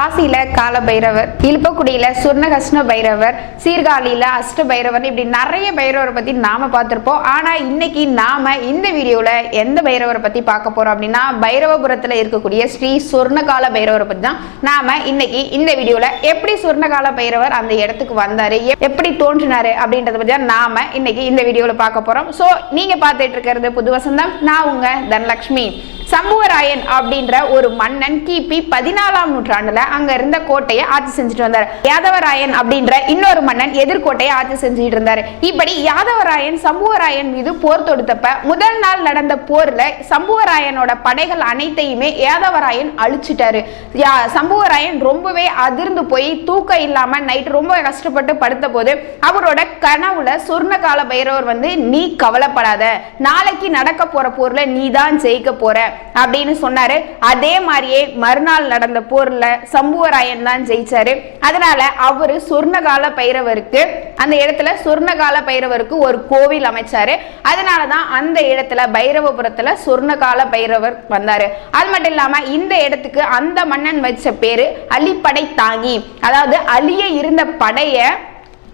காசியில கால பைரவர் இழுப்பக்குடியில சுர்ணகஷ்ண பைரவர் சீர்காழியில அஷ்ட பைரவர் இப்படி நிறைய பைரவரை பத்தி நாம பார்த்திருப்போம். ஆனா இன்னைக்கு நாம இந்த வீடியோல எந்த பைரவரை பத்தி பார்க்க போறோம் அப்படின்னா பைரவபுரத்துல இருக்கக்கூடிய ஸ்ரீ சொர்ணகால பைரவரை பத்தி தான் நாம இன்னைக்கு இந்த வீடியோல எப்படி சொர்ணகால பைரவர் அந்த இடத்துக்கு வந்தாரு எப்- எப்படி தோன்றினாரு அப்படின்றத பத்தி தான் நாம இன்னைக்கு இந்த வீடியோல பார்க்க போறோம். சோ நீங்க பார்த்துட்டு இருக்கிறது புது வசந்தம். நான் உங்க தனலட்சுமி சம்புவராயன் அப்படின்ற ஒரு மன்னன் கிபி பதினாலாம் நூற்றாண்டுல அங்க இருந்த கோட்டையை ஆட்சி செஞ்சுட்டு வந்தார். யாதவராயன் அப்படின்ற இன்னொரு மன்னன் எதிர்கோட்டையை ஆட்சி செஞ்சுட்டு இருந்தாரு. இப்படி யாதவராயன் சம்புவராயன் மீது போர் தொடுத்தப்ப முதல் நாள் நடந்த போர்ல சம்புவராயனோட படைகள் அனைத்தையுமே யாதவராயன் அழிச்சிட்டாரு. யா- சம்புவராயன் ரொம்பவே அதிர்ந்து போய் தூக்கம் இல்லாம நைட் ரொம்ப கஷ்டப்பட்டு படுத்த போது அவரோட கனவுல சொர்ணகால பைரவர் வந்து நீ கவலைப்படாத. நாளைக்கு நடக்க போற போர்ல நீ தான் ஜெயிக்க போற. அப்படின்னு சொன்னாரு. அதே மாதிரியே மறுநாள் நடந்த போர்ல சம்புவராயன் தான் ஜெயிச்சாரு. அதனால அவரு சொர்ணகால பைரவருக்கு அந்த இடத்துல சொர்ணகால பைரவருக்கு ஒரு கோவில் அமைச்சாரு. அதனாலதான் அந்த இடத்துல பைரவபுரத்துல சொர்ணகால பைரவர் வந்தாரு. அது மட்டும் இல்லாம இந்த இடத்துக்கு அந்த மன்னன் வச்ச பேரு அலிப்படை தாங்கி. அதாவது அழிய இருந்த படைய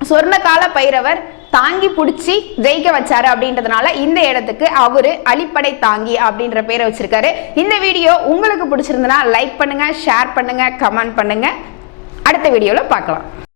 சொர்ணகால பைரவர் தாங்கி பிடிச்சி ஜெயிக்க வச்சாரு அப்படின்றதுனால இந்த இடத்துக்கு அவரு அடிப்படை தாங்கி அப்படின்ற பேரை வச்சிருக்காரு. இந்த வீடியோ உங்களுக்கு பிடிச்சிருந்தனா லைக் பண்ணுங்க ஷேர் பண்ணுங்க கமெண்ட் பண்ணுங்க. அடுத்த வீடியோல பார்க்கலாம்.